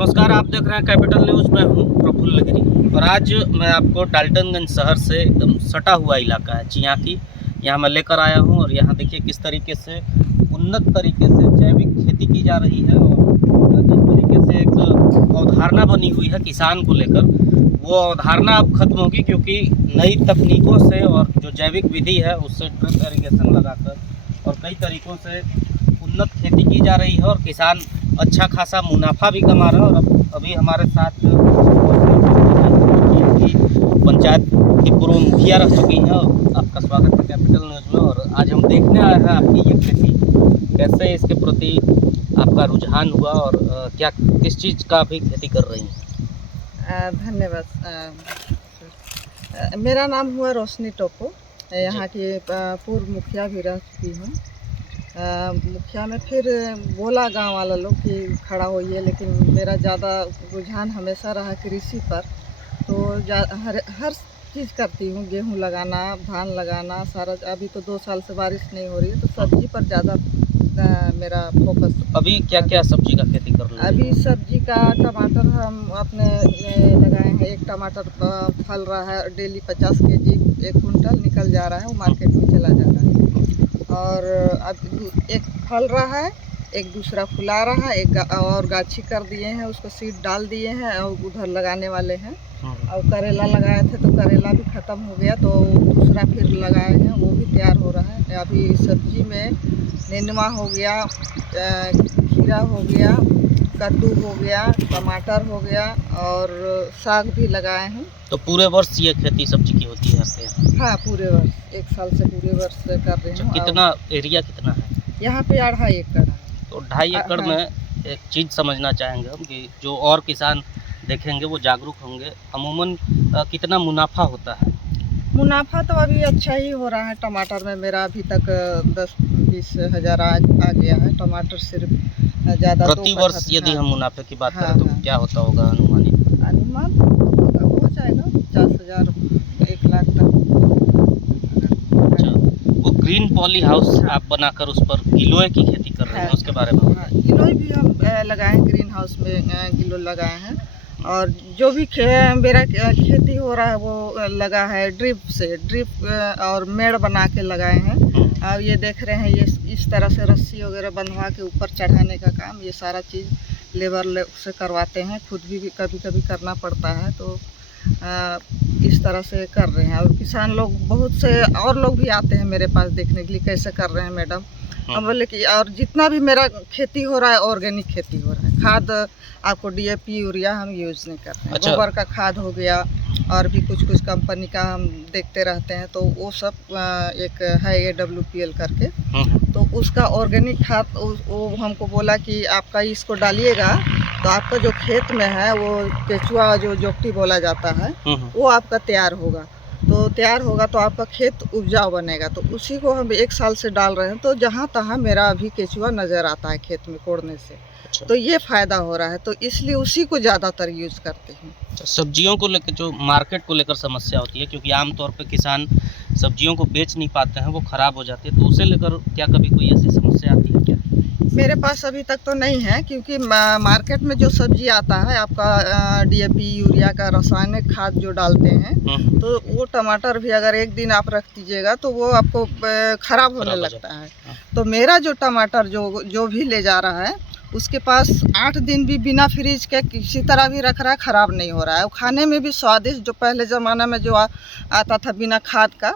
नमस्कार, आप देख रहे हैं कैपिटल न्यूज़। मैं हूं प्रफुल्ल गिरी और आज मैं आपको डाल्टनगंज शहर से एकदम सटा हुआ इलाका है चियाकी, यहाँ मैं लेकर आया हूं। और यहाँ देखिए किस तरीके से उन्नत तरीके से जैविक खेती की जा रही है और जिस तरीके से एक अवधारणा बनी हुई है किसान को लेकर, वो अवधारणा अब खत्म होगी, क्योंकि नई तकनीकों से और जो जैविक विधि है उससे ड्रिप इरिगेशन लगाकर और कई तरीक़ों से उन्नत खेती की जा रही है और किसान अच्छा खासा मुनाफा भी कमा रहा है। और अभी हमारे साथ पंचायत की पूर्व मुखिया रह चुकी हैं। आपका स्वागत है कैपिटल न्यूज़ में। और आज हम देखने आए हैं आपकी ये खेती कैसे, इसके प्रति आपका रुझान हुआ और क्या किस चीज़ का भी खेती कर रही हैं। धन्यवाद। मेरा नाम हुआ रोशनी टोपो, यहाँ की पूर्व मुखिया भी रह चुकी हूँ। मुखिया में फिर बोला गांव वाला लोग कि खड़ा होइए, लेकिन मेरा ज़्यादा रुझान हमेशा रहा कृषि पर। तो हर चीज़ करती हूँ, गेहूँ लगाना, धान लगाना, सारा। अभी तो 2 साल से बारिश नहीं हो रही है, तो सब्जी पर ज़्यादा मेरा फोकस। अभी क्या क्या सब्जी का खेती कर रहे हैं? अभी सब्जी का टमाटर हम अपने लगाए हैं। एक टमाटर फल रहा है, डेली 50 केजी 1 कुंटल निकल जा रहा है, वो मार्केट में चला जा रहा है। और अब एक फल रहा है, एक दूसरा फुला रहा है, एक और गाछी कर दिए हैं, उसको सीड डाल दिए हैं और उधर लगाने वाले हैं। और करेला लगाए थे तो करेला भी ख़त्म हो गया, तो दूसरा फिर लगाए हैं, वो भी तैयार हो रहा है। अभी सब्जी में नेनुआ हो गया, खीरा हो गया, कद्दू हो गया, टमाटर हो गया और साग भी लगाए हैं। तो पूरे वर्ष ये खेती सब्जी की होती है आपके यहाँ? हाँ, पूरे वर्ष, 1 साल से पूरे वर्ष से कर रहे हैं। कितना एरिया कितना है? यहाँ पे 2.5 एकड़ है। तो 2.5 एकड़ में एक चीज़ समझना चाहेंगे हम कि जो और किसान देखेंगे वो जागरूक होंगे, अमूमन कितना मुनाफा होता है? मुनाफा तो अभी अच्छा ही हो रहा है। टमाटर में मेरा अभी तक 10-20 हज़ार आ गया है। टमाटर सिर्फ ज़्यादा प्रति वर्ष यदि हम मुनाफे की बात करें तो क्या होता होगा अनुमानित? अनुमान हो जाएगा 50,000 1 लाख तक। अच्छा, वो ग्रीन पॉली हाउस आप बनाकर उस पर गिलोय की खेती कर रहे हैं, उसके बारे में? हाँ, गिलोय भी हम लगाए हैं, ग्रीन हाउस में गिलोय लगाए हैं। और जो भी मेरा खेती हो रहा है वो लगा है ड्रिप और मेड़ बना के लगाए हैं। अब ये देख रहे हैं, ये इस तरह से रस्सी वगैरह बंधवा के ऊपर चढ़ाने का काम, ये सारा चीज़ लेबर से करवाते हैं। खुद भी कभी कभी करना पड़ता है, तो इस तरह से कर रहे हैं। और किसान लोग बहुत से और लोग भी आते हैं मेरे पास देखने के लिए कैसे कर रहे हैं मैडम। हम बोले कि और जितना भी मेरा खेती हो रहा है ऑर्गेनिक खेती हो रहा है। खाद आपको DAP यूरिया हम यूज़ नहीं करते हैं। अच्छा। गोबर का खाद हो गया और भी कुछ कंपनी का हम देखते रहते हैं, तो वो सब एक है AWPL करके, तो उसका ऑर्गेनिक खाद वो हमको बोला कि आपका इसको डालिएगा तो आपका जो खेत में है वो केचुआ जो जोगटी बोला जाता है वो आपका तैयार होगा। तो तैयार होगा तो आपका खेत उपजाऊ बनेगा। तो उसी को हम 1 साल से डाल रहे हैं, तो जहाँ तहाँ मेरा अभी केचुआ नज़र आता है खेत में कोड़ने से। अच्छा। तो ये फ़ायदा हो रहा है, तो इसलिए उसी को ज़्यादातर यूज़ करते हैं। तो सब्जियों को लेकर जो मार्केट को लेकर समस्या होती है, क्योंकि आमतौर पे किसान सब्जियों को बेच नहीं पाते हैं, वो ख़राब हो जाती है, तो उसे लेकर क्या कभी कोई ऐसी समस्या आती है क्या? मेरे पास अभी तक तो नहीं है, क्योंकि मार्केट में जो सब्जी आता है आपका DAP यूरिया का रासायनिक खाद जो डालते हैं, तो वो टमाटर भी अगर 1 दिन आप रख दीजिएगा तो वो आपको ख़राब होने लगता है। तो मेरा जो टमाटर जो भी ले जा रहा है उसके पास 8 दिन भी बिना फ्रिज के किसी तरह भी रख रहा है, ख़राब नहीं हो रहा है। और खाने में भी स्वादिष्ट, जो पहले ज़माना में जो आता था बिना खाद का,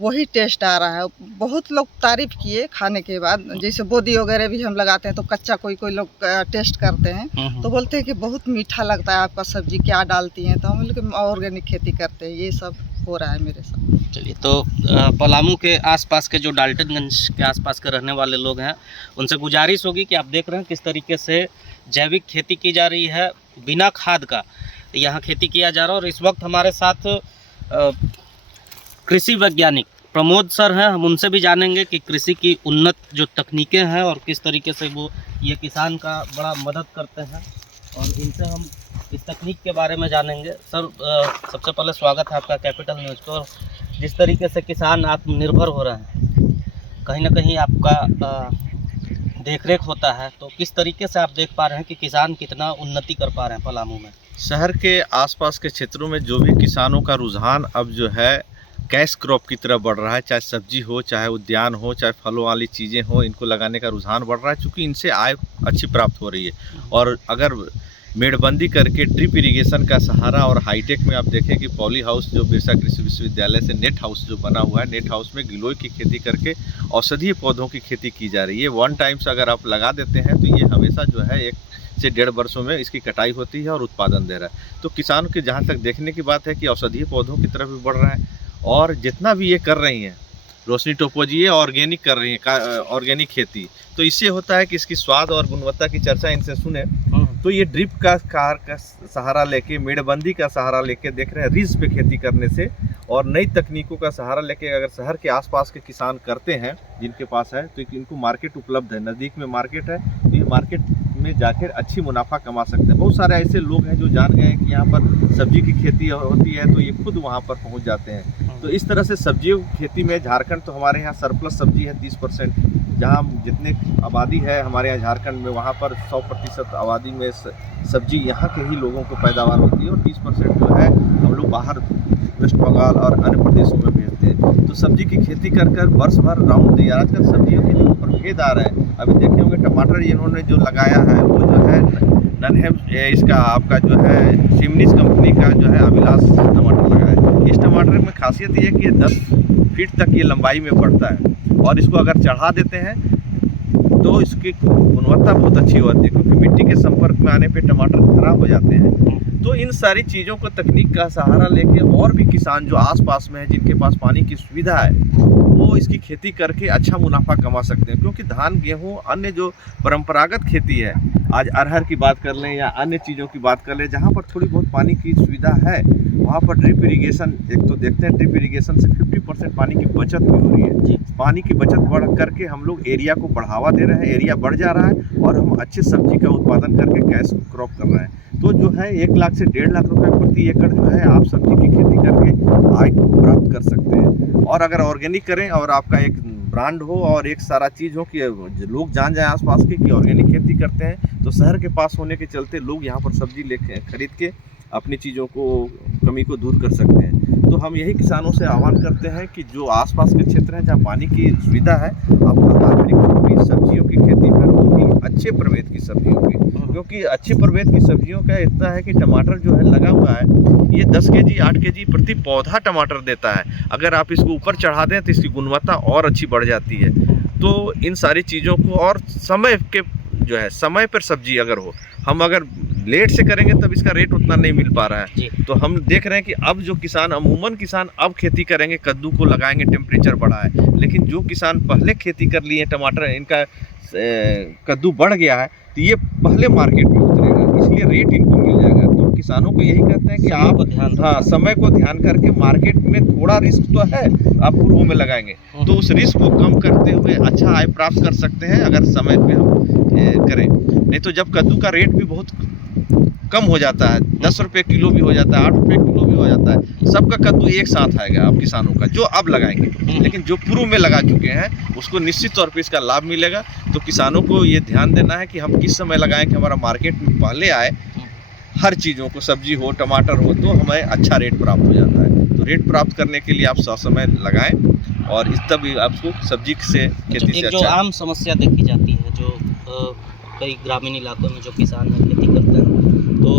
वही टेस्ट आ रहा है। बहुत लोग तारीफ़ किए खाने के बाद। जैसे बोदी वगैरह भी हम लगाते हैं तो कच्चा कोई लोग टेस्ट करते हैं, तो बोलते हैं कि बहुत मीठा लगता है आपका सब्जी, क्या डालती हैं? तो हम लोग ऑर्गेनिक खेती करते हैं। ये सब हो रहा है मेरे साथ। चलिए, तो पलामू के आसपास के जो डाल्टनगंज के आसपास के रहने वाले लोग हैं, उनसे गुजारिश होगी कि आप देख रहे हैं किस तरीके से जैविक खेती की जा रही है, बिना खाद का यहाँ खेती किया जा रहा है। और इस वक्त हमारे साथ कृषि वैज्ञानिक प्रमोद सर हैं, हम उनसे भी जानेंगे कि कृषि की उन्नत जो तकनीकें हैं और किस तरीके से वो ये किसान का बड़ा मदद करते हैं, और इनसे हम इस तकनीक के बारे में जानेंगे। सर, सबसे पहले स्वागत है आपका कैपिटल न्यूज़ पर। जिस तरीके से किसान आत्मनिर्भर हो रहे हैं, कहीं ना कहीं आपका देखरेख होता है, तो किस तरीके से आप देख पा रहे हैं कि किसान कितना उन्नति कर पा रहे हैं पलामू में? शहर के आसपास के क्षेत्रों में जो भी किसानों का रुझान अब जो है कैश क्रॉप की तरफ बढ़ रहा है, चाहे सब्जी हो, चाहे उद्यान हो, चाहे फलों वाली चीज़ें हो, इनको लगाने का रुझान बढ़ रहा है, क्योंकि इनसे आय अच्छी प्राप्त हो रही है। और अगर मेड़बंदी करके ड्रिप इरिगेशन का सहारा, और हाईटेक में आप देखें कि पॉली हाउस जो बिरसा कृषि विश्वविद्यालय से नेट हाउस जो बना हुआ है, नेट हाउस में गिलोय की खेती करके औषधीय पौधों की खेती की जा रही है। 1 टाइम्स अगर आप लगा देते हैं तो ये हमेशा जो है 1 से 1.5 वर्षों में इसकी कटाई होती है और उत्पादन दे रहा है। तो किसान के जहाँ तक देखने की बात है कि औषधीय पौधों की तरफ भी बढ़ रहा है, और जितना भी ये कर रही हैं रोशनी टोप्पो जी, ये ऑर्गेनिक कर रही हैं, ऑर्गेनिक खेती। तो इससे होता है कि इसकी स्वाद और गुणवत्ता की चर्चा इनसे सुने तो ये ड्रिप का सहारा लेके, मेड़बंदी का सहारा लेके देख रहे हैं रिज पे खेती करने से, और नई तकनीकों का सहारा लेके अगर शहर के आसपास के किसान करते हैं जिनके पास है, तो इनको मार्केट उपलब्ध है, नज़दीक में मार्केट है, तो ये मार्केट में जाकर अच्छी मुनाफा कमा सकते हैं। बहुत सारे ऐसे लोग हैं जो जान गए हैं कि यहाँ पर सब्जी की खेती होती है, तो ये खुद वहाँ पर पहुँच जाते हैं। तो इस तरह से सब्जियों की खेती में झारखंड तो हमारे यहाँ सरप्लस सब्जी है 30%, जहाँ जितने आबादी है हमारे यहाँ झारखंड में, वहाँ पर 100% आबादी में सब्जी यहाँ के ही लोगों को पैदावार होती है, और 30% जो है हम लोग बाहर वेस्ट बंगाल और अन्य प्रदेशों में भेजते हैं। तो सब्जी की खेती कर कर वर्ष भर राउंड दिया। आजकल सब्जियों के जो प्रभेद आ रहे हैं, अभी देखे होंगे टमाटर इन्होंने जो लगाया है वो जो है नन्हेम, इसका आपका जो है सिमनिस कंपनी का जो है अभिलाष टमाटर लगा है। इस टमाटर में खासियत ये है कि ये 10 फीट तक ये लंबाई में बढ़ता है, और इसको अगर चढ़ा देते हैं तो इसकी गुणवत्ता बहुत अच्छी होती है, क्योंकि मिट्टी के संपर्क में आने पे टमाटर खराब हो जाते हैं। तो इन सारी चीज़ों को तकनीक का सहारा लेके और भी किसान जो आसपास में है, जिनके पास पानी की सुविधा है, वो इसकी खेती करके अच्छा मुनाफा कमा सकते हैं। क्योंकि धान, गेहूँ, अन्य जो परंपरागत खेती है, आज अरहर की बात कर लें या अन्य चीज़ों की बात कर लें, जहाँ पर थोड़ी बहुत पानी की सुविधा है, वहाँ पर ड्रिप इरिगेशन, एक तो देखते हैं ड्रिप इरिगेशन से 50% पानी की बचत भी हो रही है। पानी की बचत बढ़ करके हम लोग एरिया को बढ़ावा दे रहे हैं, एरिया बढ़ जा रहा है, और हम अच्छे सब्जी का उत्पादन करके कैश क्रॉप कर रहे हैं। तो जो है 1 लाख से 1.5 लाख रुपए प्रति एकड़ जो है आप सब्जी की खेती करके आय प्राप्त कर सकते हैं। और अगर ऑर्गेनिक करें और आपका एक ब्रांड हो और एक सारा चीज़ हो कि लोग जान जाए आसपास के कि ऑर्गेनिक खेती करते हैं, तो शहर के पास होने के चलते लोग यहाँ पर सब्जी लेके खरीद के अपनी चीज़ों को, कमी को दूर कर सकते हैं। तो हम यही किसानों से आह्वान करते हैं कि जो आसपास के क्षेत्र हैं जहाँ पानी की सुविधा है, आप आधुनिक सब्जियों की खेती पर, वो भी अच्छे प्रभेद की सब्जियों की, क्योंकि अच्छे प्रभेद की सब्जियों का इतना है कि टमाटर जो है लगा हुआ है, ये 10 केजी 8 केजी प्रति पौधा टमाटर देता है। अगर आप इसको ऊपर चढ़ा दें तो इसकी गुणवत्ता और अच्छी बढ़ जाती है। तो इन सारी चीज़ों को, और समय के जो है, समय पर सब्जी अगर हो, हम अगर लेट से करेंगे तब इसका रेट उतना नहीं मिल पा रहा है। तो हम देख रहे हैं कि अब जो किसान, अमूमन किसान अब खेती करेंगे, कद्दू को लगाएंगे, टेम्परेचर बढ़ा है, लेकिन जो किसान पहले खेती कर लिए टमाटर, इनका कद्दू बढ़ गया है, तो ये पहले मार्केट में उतरेगा, इसलिए रेट इनको मिल जाएगा। तो किसानों को यही कहते हैं कि आप समय को ध्यान करके, मार्केट में थोड़ा रिस्क तो है, आप पूर्व में लगाएंगे तो उस रिस्क को कम करते हुए अच्छा आय प्राप्त कर सकते हैं, अगर समय पे हम करें। नहीं तो जब कद्दू का रेट भी बहुत कम हो जाता है, 10 रुपये किलो भी हो जाता है, 8 रुपये किलो भी हो जाता है, सबका कद्दू एक साथ आएगा आप किसानों का, जो अब लगाएंगे। लेकिन जो पूर्व में लगा चुके हैं उसको निश्चित तौर पे इसका लाभ मिलेगा। तो किसानों को ये ध्यान देना है कि हम किस समय लगाएं कि हमारा मार्केट में पहले आए, हर चीज़ों को, सब्जी हो, टमाटर हो, तो हमें अच्छा रेट प्राप्त हो जाता है। तो रेट प्राप्त करने के लिए आप समय लगाएं, और इस तभी आपको सब्जी से खेती से जो आम समस्या देखी जाती है, जो कई ग्रामीण इलाकों में जो किसान है खेती करते हैं, तो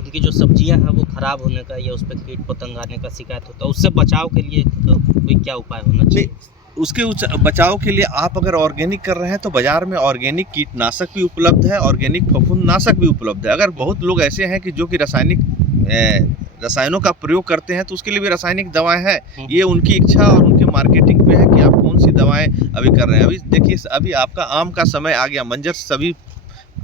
उनकी जो सब्जियां हैं वो खराब होने का या उस पर कीट पतंग आने का शिकायत होता है, उससे बचाव के लिए कोई क्या उपाय होना चाहिए? उसके बचाव के लिए आप अगर ऑर्गेनिक कर रहे हैं तो बाज़ार में ऑर्गेनिक कीटनाशक भी उपलब्ध है, ऑर्गेनिक फफूंदनाशक भी उपलब्ध है। अगर बहुत लोग ऐसे हैं कि जो कि रसायनों का प्रयोग करते हैं, तो उसके लिए भी रासायनिक दवाएं हैं। ये उनकी इच्छा और उनके मार्केटिंग पे है कि आप कौन सी दवाएं अभी कर रहे हैं। अभी देखिए, अभी आपका आम का समय आ गया, मंजर, सभी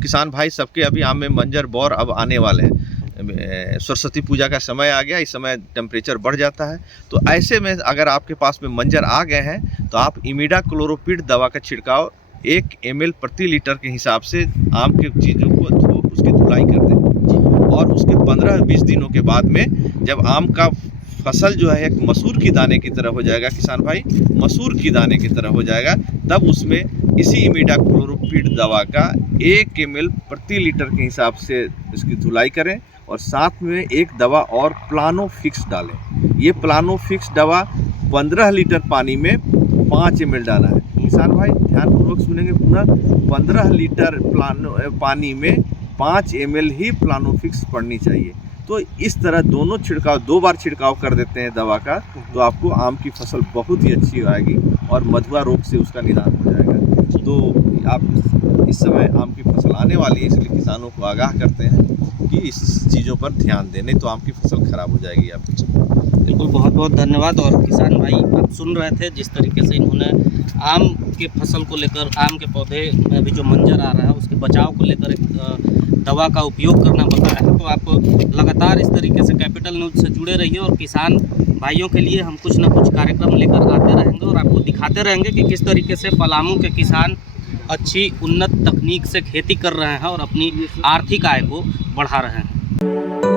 किसान भाई सबके अभी आम में मंजर, बौर अब आने वाले हैं। सरस्वती पूजा का समय आ गया, इस समय टेम्परेचर बढ़ जाता है। तो ऐसे में अगर आपके पास में मंजर आ गए हैं, तो आप इमिडाक्लोरोपिड दवा का छिड़काव 1 ml प्रति लीटर के हिसाब से आम के चीज़ों को उसकी धुलाई कर दें, और उसके 15-20 दिनों के बाद में जब आम का फसल जो है एक मसूर की दाने की तरह हो जाएगा किसान भाई, मसूर की दाने की तरह हो जाएगा, तब उसमें इसी इमिडाक्लोप्रिड दवा का 1 ml प्रति लीटर के हिसाब से इसकी धुलाई करें और साथ में एक दवा और प्लानोफिक्स डालें। ये प्लानोफिक्स दवा 15 लीटर पानी में 5 ml डाला है। किसान भाई ध्यानपूर्वक सुनेंगे, पूरा 15 लीटर पानी में 5 ml ही प्लानोफिक्स पड़नी चाहिए। तो इस तरह दोनों छिड़काव 2 बार छिड़काव कर देते हैं दवा का, तो आपको आम की फसल बहुत ही अच्छी आएगी और मधुआ रोग से उसका निदान हो जाएगा। तो आप इस समय आम की फसल आने वाली है, इसलिए किसानों को आगाह करते हैं कि इस चीज़ों पर ध्यान दें, नहीं तो आम की फसल खराब हो जाएगी आपकी। बिल्कुल, बहुत बहुत धन्यवाद। और किसान भाई आप सुन रहे थे जिस तरीके से इन्होंने आम के फसल को लेकर, आम के पौधे में अभी जो मंजर आ रहा है उसके बचाव को लेकर एक दवा का उपयोग करना बताया है। तो आप लगातार इस तरीके से कैपिटल न्यूज़ से जुड़े रहिए और किसान भाइयों के लिए हम कुछ ना कुछ कार्यक्रम लेकर आते रहेंगे और आपको दिखाते रहेंगे कि किस तरीके से पलामू के किसान अच्छी उन्नत तकनीक से खेती कर रहे हैं और अपनी आर्थिक आय को बढ़ा रहे हैं।